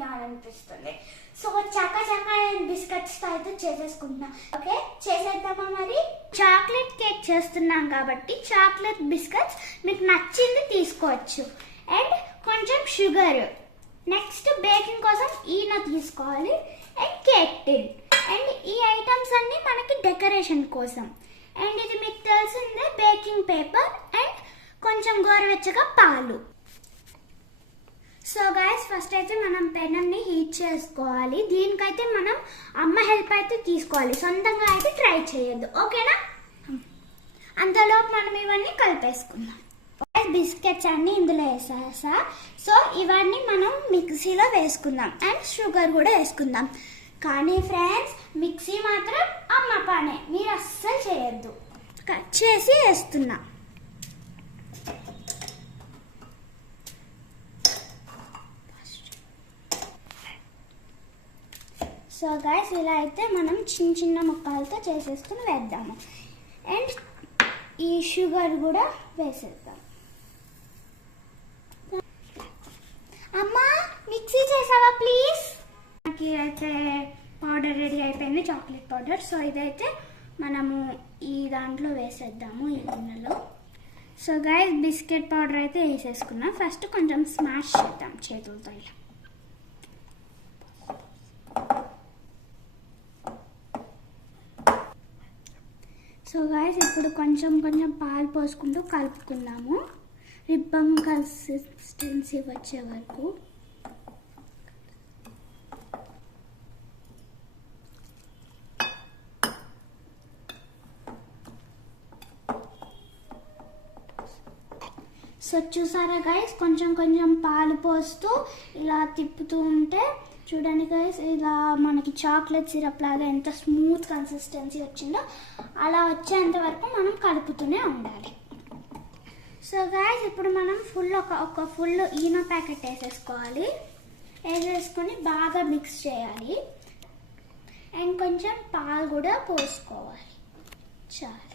తినాలనిపిస్తుంది. సో చక్క బిస్కెట్స్ తో అయితే చేసేసుకుంటున్నాం. ఓకే, చేసేద్దామా మరి? చాక్లెట్ కేక్ చేస్తున్నాం కాబట్టి చాక్లెట్ బిస్కెట్స్ మీకు నచ్చింది తీసుకోవచ్చు. అండ్ కొంచెం షుగర్, నెక్స్ట్ బేకింగ్ కోసం ఈనో తీసుకోవాలి, అండ్ కేక్ టిన్. అండ్ ఈ ఐటమ్స్ అన్ని మనకి డెకరేషన్ కోసం. అండ్ ఇది మీకు తెలిసిందే బేకింగ్ పేపర్ అండ్ కొంచెం గోరువెచ్చగా పాలు. సో గైస్, ఫస్ట్ అయితే మనం పెనంని హీట్ చేసుకోవాలి. దీనికైతే మనం అమ్మ హెల్ప్ అయితే తీసుకోవాలి, సొంతంగా అయితే ట్రై చేయొద్దు. ఓకేనా? అంతలోపు మనం ఇవన్నీ కలిపేసుకుందాం. బిస్కెట్స్ అన్ని ఇందులో వేసేసా. సో ఇవన్నీ మనం మిక్సీలో వేసుకుందాం అండ్ షుగర్ కూడా వేసుకుందాం. కానీ ఫ్రెండ్స్, మిక్సీ మాత్రం అమ్మ పనే, మీరు అస్సలు చేయొద్దు. కట్ చేసి వేస్తున్నా. సో గైస్, ఇలా అయితే మనం చిన్న చిన్న ముక్కలతో చేసేసుకుని వేద్దాము. అండ్ ఈ షుగర్ కూడా వేసేద్దాం. అమ్మా, మిక్సీ చేసావా ప్లీజ్? నాకు అయితే పౌడర్ రెడీ అయిపోయింది, చాక్లెట్ పౌడర్. సో ఇదైతే మనము ఈ దాంట్లో వేసేద్దాము, ఈ గిన్నెలో. సో గైస్, బిస్కెట్ పౌడర్ అయితే వేసేసుకున్నాం. ఫస్ట్ కొంచెం స్మాష్ చేద్దాం చేతులతో ఇలా. సో గైస్, ఇప్పుడు కొంచెం పాలు పోసుకుంటూ కలుపుకుందాము, రిబ్బన్ కన్సిస్టెన్సీ వచ్చే వరకు. సో చూసారా గైస్, కొంచెం పాలు పోస్తూ ఇలా తిప్పుతూ ఉంటే చూడండి గైస్, ఇలా మనకి చాక్లెట్ సిరప్ లాగా ఎంత స్మూత్ కన్సిస్టెన్సీ వచ్చిందో అలా వచ్చేంత వరకు మనం కలుపుతూనే ఉండాలి. సో గైస్, ఇప్పుడు మనం ఒక ఫుల్ ఈనో ప్యాకెట్ వేసేసుకోవాలి. వేసేసుకొని బాగా మిక్స్ చేయాలి. అండ్ కొంచెం పాలు కూడా పోసుకోవాలి, చాలు.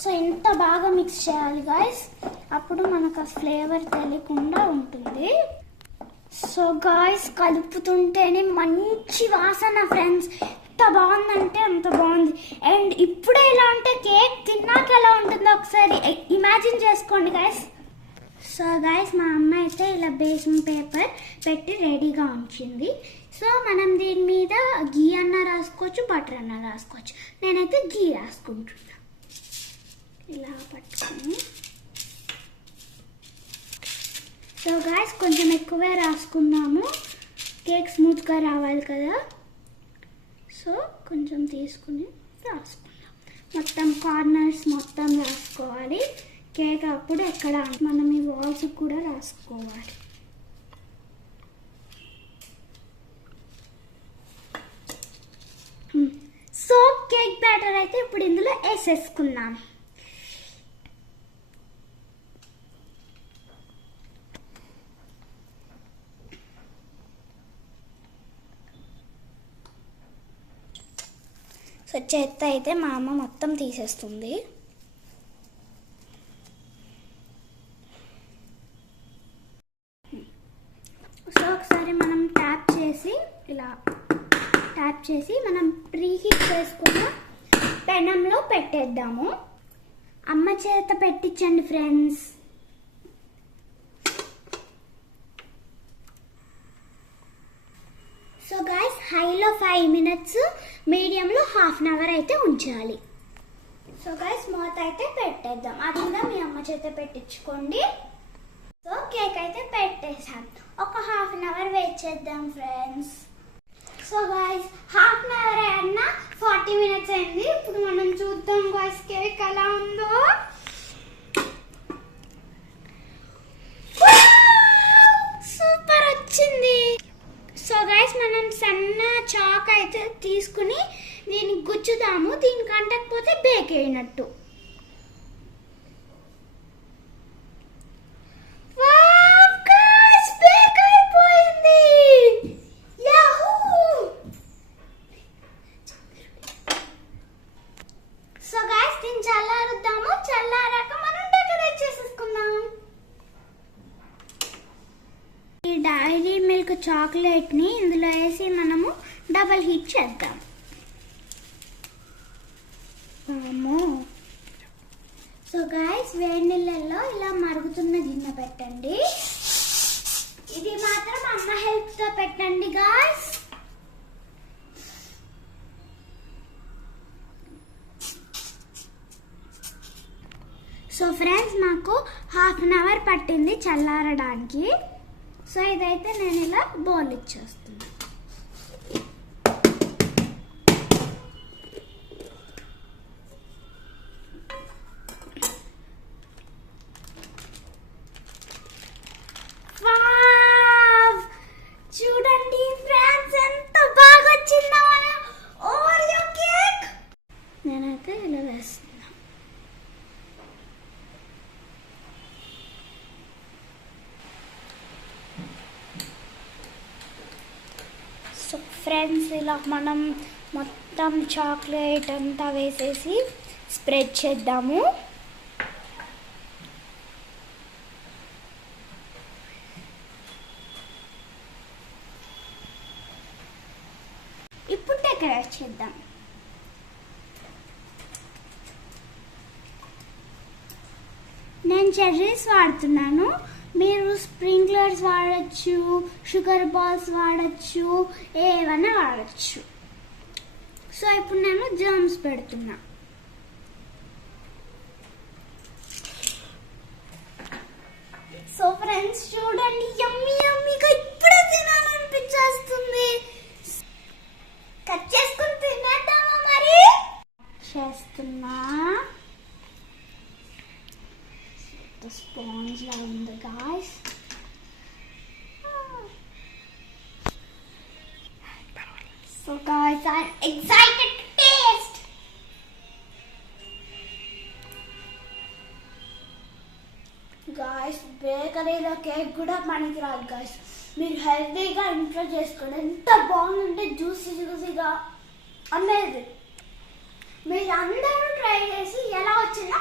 సో ఇంత బాగా మిక్స్ చేయాలి గైస్, అప్పుడు మనకు ఆ ఫ్లేవర్ తెలియకుండా ఉంటుంది. సో గైస్, కలుపుతుంటేనే మంచి వాసన ఫ్రెండ్స్, ఎంత బాగుందంటే అంత బాగుంది. అండ్ ఇప్పుడే ఇలా ఉంటే కేక్ తిన్నాక ఎలా ఉంటుందో ఒకసారి ఇమాజిన్ చేసుకోండి గైస్. సో గైస్, మా అమ్మ అయితే ఇలా బేకింగ్ పేపర్ పెట్టి రెడీగా ఉంచింది. సో మనం దీని మీద గీ అన్న రాసుకోవచ్చు, బటర్ అన్న రాసుకోవచ్చు. నేనైతే గీ రాసుకుంటున్నా. ఇలా పట్టుకొని, సో గైస్ కొంచెం ఎక్కువే రాసుకున్నాము, కేక్ స్మూత్గా రావాలి కదా. సో కొంచెం తీసుకుని రాసుకుందాం, మొత్తం కార్నర్స్ మొత్తం రాసుకోవాలి. కేక్ అప్పుడు ఎక్కడ మనం ఈ వాల్స్ కూడా రాసుకోవాలి. సో కేక్ బ్యాటర్ అయితే ఇప్పుడు ఇందులో వేసేసుకుందాం. సో చేత్తో అయితే మా అమ్మ మొత్తం తీసేస్తుంది. సో ఒకసారి మనం ట్యాప్ చేసి మనం ప్రీహీట్ చేసుకున్న పెనంలో పెట్టేద్దాము. అమ్మ చేత పెట్టించండి ఫ్రెండ్స్. సో గైస్, హైలో 5 minutes, మీడియంలో 1/2 hour అయితే ఉంచాలి. సో గైస్, మూత అయితే పెట్టేద్దాం. అది కూడా మీ అమ్మ చేత పెట్టించుకోండి. సో కేక్ అయితే పెట్టేసాం. ఒక 1/2 hour వెయిట్ చేద్దాం ఫ్రెండ్స్. సో గైస్, 1/2 hour అన్నా 40 minutes అయింది. ఇప్పుడు మనం చూద్దాం గైస్ కేక్ ఎలా ఉందో. సూపర్ వచ్చింది. సో గైస్, మనం సన్న చాక్ అయితే తీసుకుని దీనికి గుచ్చుదాము. దీనికి అంటకపోతే బేక్ అయినట్టు. సో గైస్, దీన్ని చల్లారుద్దాము. చల్లారాక మనం డెకరేట్ చేసేసుకుందాం. డైరీ మిల్క్ చాక్లెట్ని ఇందులో వేసి మనము డబల్ హీట్ చేద్దాం. సో గైస్, వేడి నీళ్ళల్లో ఇలా మరుగుతున్న గిన్నె పెట్టండి. ఇది మాత్రం అమ్మ హెల్ప్ తో పెట్టండి గాయ్స్. సో ఫ్రెండ్స్, నాకు ½ అన్ అవర్ పట్టింది చల్లారడానికి. సో ఇదైతే నేను ఇలా బౌల్ ఇచ్చేస్తున్నాను. చూడండి ఫ్రెండ్స్, ఎంత బాగా వచ్చిందో మన ఓరియో కేక్. నేనైతే ఇలా వేస్తున్నా. సో ఫ్రెండ్స్, ఇలా మనం మొత్తం చాక్లెట్ అంతా వేసేసి స్ప్రెడ్ చేద్దాము. ఇప్పుడు డెకరేట్ చేద్దాం. నేను చెర్రీస్ వాడుతున్నాను. మీరు స్ప్రింక్లర్స్ వాడచ్చు, షుగర్ బాల్స్ వాడచ్చు, ఏవైనా వాడచ్చు. సో ఇప్పుడు నేను జర్మ్స్ పెడుతున్నా. సో ఫ్రెండ్స్ చూడండి, యమ్మీ యమ్మీగా ఇప్పుడే తినాలనిపించేస్తుంది. కట్ చేసుకుని తినేద్దామా మరి? చేస్తున్నా. స్పాంజ్ లా ఉంది guys. So guys, I'm excited to taste. Guys, బేకరీలో కేక్ కూడా పనికి రాదు గాయ్స్. మీరు హెల్తీగా ఇంట్లో చేసుకోండి. ఎంత బాగుందంటే జ్యూసీ జ్యూసీగా, అమేజింగ్. మీరు అందరూ ట్రై చేసి ఎలా వచ్చిందో